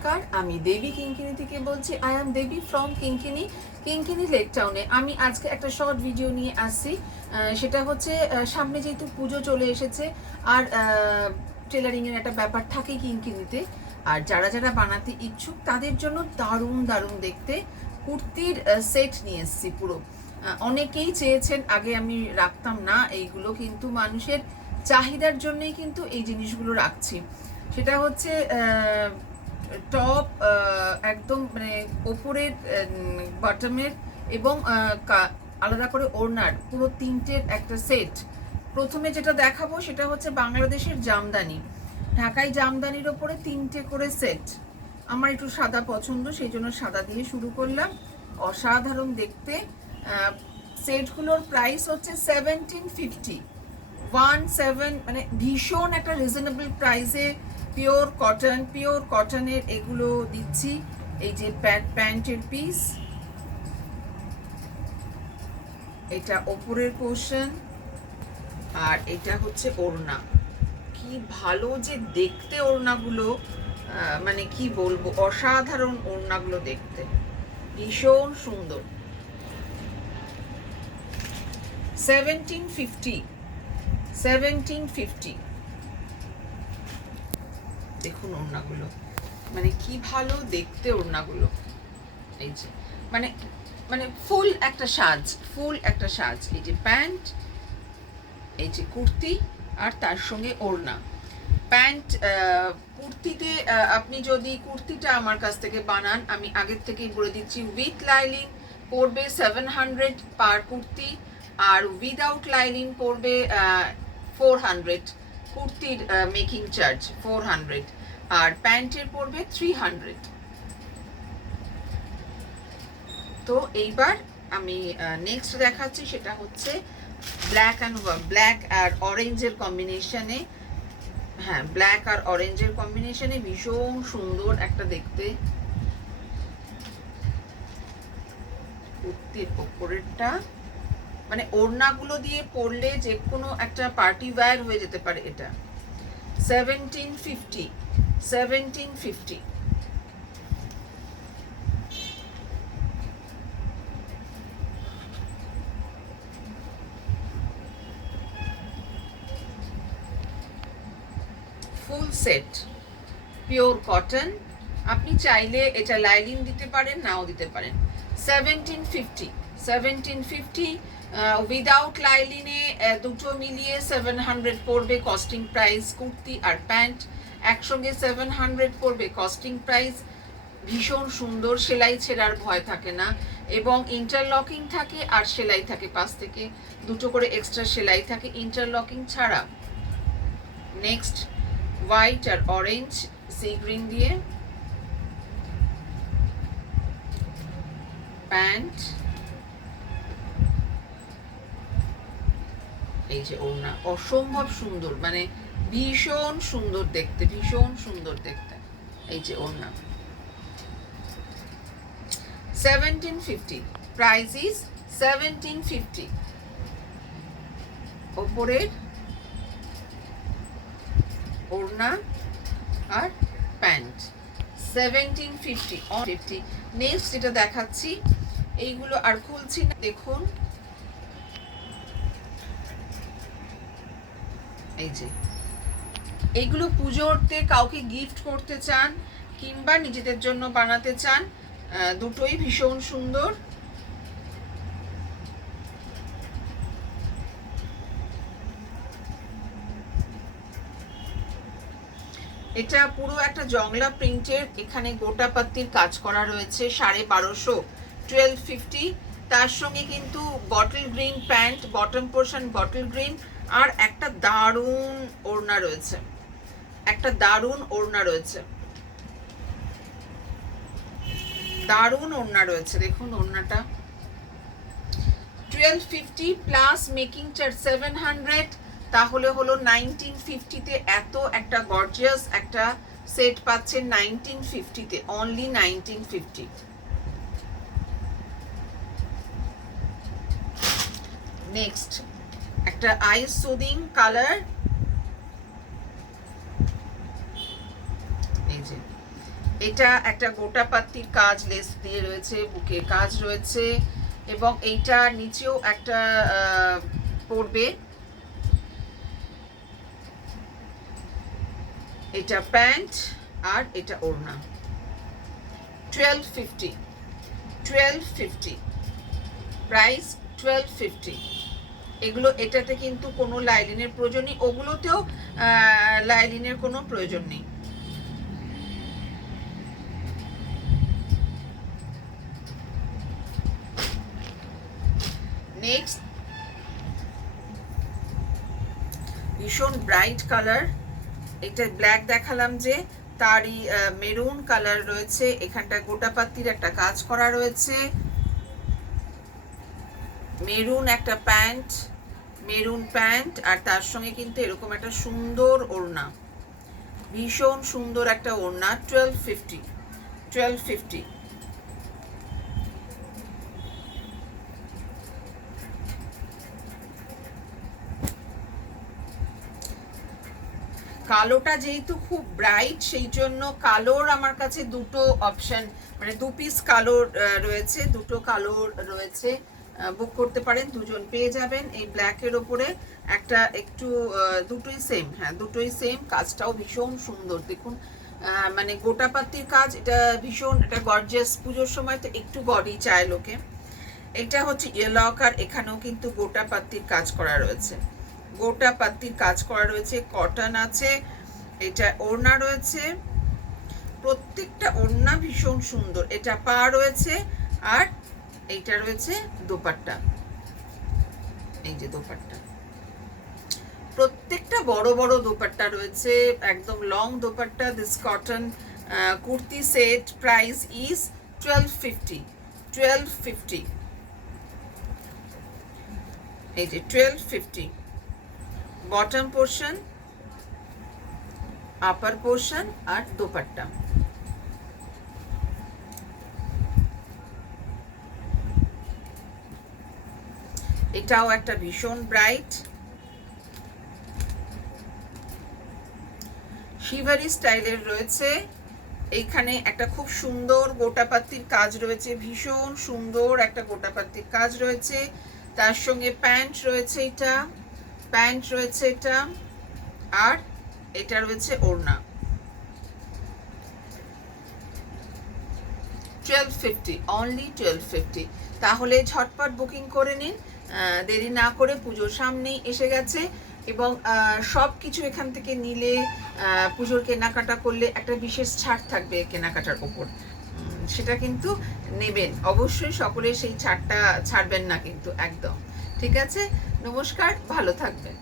নমস্কার, আমি দেবী কিঙ্কিনি থেকে বলছি। I am Debi from Kinkini lake টাউনে। আমি আজকে একটা শর্ট ভিডিও নিয়ে আসছি। সেটা হচ্ছে সামনে যেহেতু পুজো চলে এসেছে, আর টেলারিংয়ের একটা ব্যাপার থাকে কিঙ্কিনিতে। আর যারা যারা বানাতে ইচ্ছুক তাদের জন্য দারুণ দারুণ দেখতে কুর্তির সেট নিয়ে এসেছি পুরো। অনেকেই চেয়েছেন, আগে আমি রাখতাম না এইগুলো, কিন্তু মানুষের চাহিদার জন্যই কিন্তু এই জিনিসগুলো রাখছি। সেটা হচ্ছে টপ, একদম মানে ওপরের, বটমের এবং আলাদা করে ওড়নার পুরো তিনটের একটা সেট। প্রথমে যেটা দেখাবো সেটা হচ্ছে বাংলাদেশের জামদানি, ঢাকাই জামদানির ওপরে তিনটে করে সেট। আমার একটু সাদা পছন্দ, সেই জন্য সাদা দিয়ে শুরু করলাম। অসাধারণ দেখতে। সেটগুলোর প্রাইস হচ্ছে 1750, 17, মানে ভীষণ একটা রিজনেবল প্রাইসে পিওর কটনের এগুলো দিচ্ছি। এই যে প্যান্টের পিস, এটা ওপরের পোর্শন, আর এটা হচ্ছে ওড়না। কি ভালো যে দেখতে ওড়নাগুলো, মানে কি বলবো, অসাধারণ ওড়নাগুলো দেখতে, ভীষণ সুন্দর। 1750 দেখুন ওড়নাগুলো, মানে কি ভালো দেখতে ওড়নাগুলো। এই যে মানে মানে ফুল একটা সাজ। এই যে প্যান্ট, এই যে কুর্তি, আর তার সঙ্গে ওড়না। প্যান্ট, কুর্তিতে আপনি যদি কুর্তিটা আমার কাছ থেকে বানান, আমি আগের থেকেই বলে দিচ্ছি, উইথ লাইনিং পড়বে 700 পার কুর্তি, আর উইদাউট লাইনিং পড়বে 400। কুর্তির মেকিং চার্জ 400, আর প্যান্টের পড়বে 300। তো এইবার আমি নেক্সট দেখাচ্ছি, সেটা হচ্ছে ব্ল্যাক আর অরেঞ্জের কম্বিনেশনে। হ্যাঁ, ব্ল্যাক আর অরেঞ্জের কম্বিনেশনে ভীষণ সুন্দর একটা দেখতে। কুর্তির ওপরেরটা মানে ওড়নাগুলো দিয়ে পরলে যে কোনো একটা পার্টি ওয়্যার হয়ে যেতে পারে এটা। 1750। Full set pure cotton. আপনি চাইলে এটা লাইনিং দিতে পারেন, নাও দিতে পারেন। 1750 উইদাউট লাইনিংয়ে দুটো মিলিয়ে 700 পড়বে কস্টিং প্রাইস। কুর্তি আর প্যান্ট একসঙ্গে 700 পড়বে কস্টিং প্রাইস। ভীষণ সুন্দর, সেলাই ছেঁড়ার ভয় থাকে না, এবং ইন্টারলকিং থাকে আর সেলাই থাকে, পাশ থেকে দুটো করে এক্সট্রা সেলাই থাকে ইন্টারলকিং ছাড়া। নেক্সট হোয়াইট আর অরেঞ্জ সি গ্রিন দিয়ে প্যান্ট, এই যে ওড়না, অসম্ভব সুন্দর, মানে ভীষণ সুন্দর দেখতে। এই যে ওড়না 1750, প্রাইস ইজ 1750। ওপরের ওড়না আর প্যান্ট 1750। নেক্সট যেটা দেখাচ্ছি, এইগুলো আর খুলছি না, দেখুন এই যে এইগুলো পুজোতে কাউকে গিফট করতে চান কিংবা নিজেদের জন্য বানাতে চান, দুটোই ভীষণ সুন্দর। এটা পুরো একটা জংলা প্রিন্টের, এখানে গোটা পাত্তির কাজ করা রয়েছে, 1250, 1250। তার সঙ্গে কিন্তু bottle green pant, bottom portion bottle green, আর একটা দারুণ ওড়না রয়েছে, দেখুন ওড়নাটা। 1250 প্লাস মেকিং চার্জ 700, তাহলে হলো 1950-তে এত একটা গর্জিয়াস একটা সেট পাচ্ছেন 1950-তে, অনলি 1950। নেক্সট একটা আইস সুদিং কালার, এই যে এটা একটা গোটা পাত্তির কাজ লেস দিয়ে রয়েছে, বুকে কাজ রয়েছে, এবং এইটা নিচেও একটা পড়বে। এটা প্যান্ট আর এটা ওড়না। 1250, 1250 প্রাইস, 1250। এগুলো, এটাতে কিন্তু কোনো লাইলিনের প্রয়োজন নেই, ওগুলোতেও লাইলিনের কোনো প্রয়োজন নেই। নেক্সট ভীষণ ব্রাইট কালার, এটা ব্ল্যাক দেখালাম যে, তারই মেরুন কালার রয়েছে, এখানটা গোটা পাত্তির একটা কাজ করা রয়েছে, মেরুন একটা প্যান্ট, মেরুন প্যান্ট, আর তার সঙ্গে কিন্তু এরকম একটা সুন্দর ওড়না, ভীষণ সুন্দর একটা ওড়না। 1250, 1250। কালোটা যেহেতু খুব ব্রাইট, সেই জন্য কালোর আমার কাছে দুটো অপশন, মানে 2 পিস কালোর রয়েছে, দুটো কালোর রয়েছে, বুক করতে পারেন, দুজন পেয়ে যাবেন। এই ব্ল্যাকের ওপরে একটা একটু দুটোই সেম, হ্যাঁ দুটোই সেম, কাজটাও ভীষণ সুন্দর দেখুন, মানে গোটা পাত্তির কাজ, এটা ভীষণ, এটা গর্জিয়াস, পুজোর সময় তো একটু গডি চায় লোকে। এটা হচ্ছে ইয়েলো, আর এখানেও কিন্তু গোটা পাত্তির কাজ করা রয়েছে, গোটা পাত্তির কাজ করা রয়েছে, কটন আছে, এটা ওড়না রয়েছে, প্রত্যেকটা ওড়না ভীষণ সুন্দর। এটা পা রয়েছে, আর এইটা রয়েছে দোপাট্টা, এই যে দোপাট্টা, প্রত্যেকটা বড় বড় দোপাট্টা রয়েছে, একদম long dupatta. This cotton kurti set price is 1250, 1250, এই যে 1250। বটম পোর্শন, আপার পোর্শন, আর দোপাট্টা। এটাও একটা ভীষণ ব্রাইট শিভারি স্টাইলের রয়েছে, এইখানে একটা খুব সুন্দর গোটাপাত্তির কাজ রয়েছে, ভীষণ সুন্দর একটা গোটাপাত্তির কাজ রয়েছে, তার সঙ্গে প্যান্ট রয়েছে, এটা প্যান্ট রয়েছে এটা, আর এটা রয়েছে ওড়না। 1250, অনলি 1250। তাহলে ঝটপট বুকিং করে নিন, দেরি না করে, পুজোর সামনেই এসে গেছে, এবং সব কিছু এখান থেকে নিলে, পুজোর কেনাকাটা করলে একটা বিশেষ ছাড় থাকবে কেনাকাটার ওপর, সেটা কিন্তু নেবেন অবশ্যই, সকলে সেই ছাড়টা ছাড়বেন না কিন্তু একদম। ঠিক আছে, নমস্কার, ভালো থাকবেন।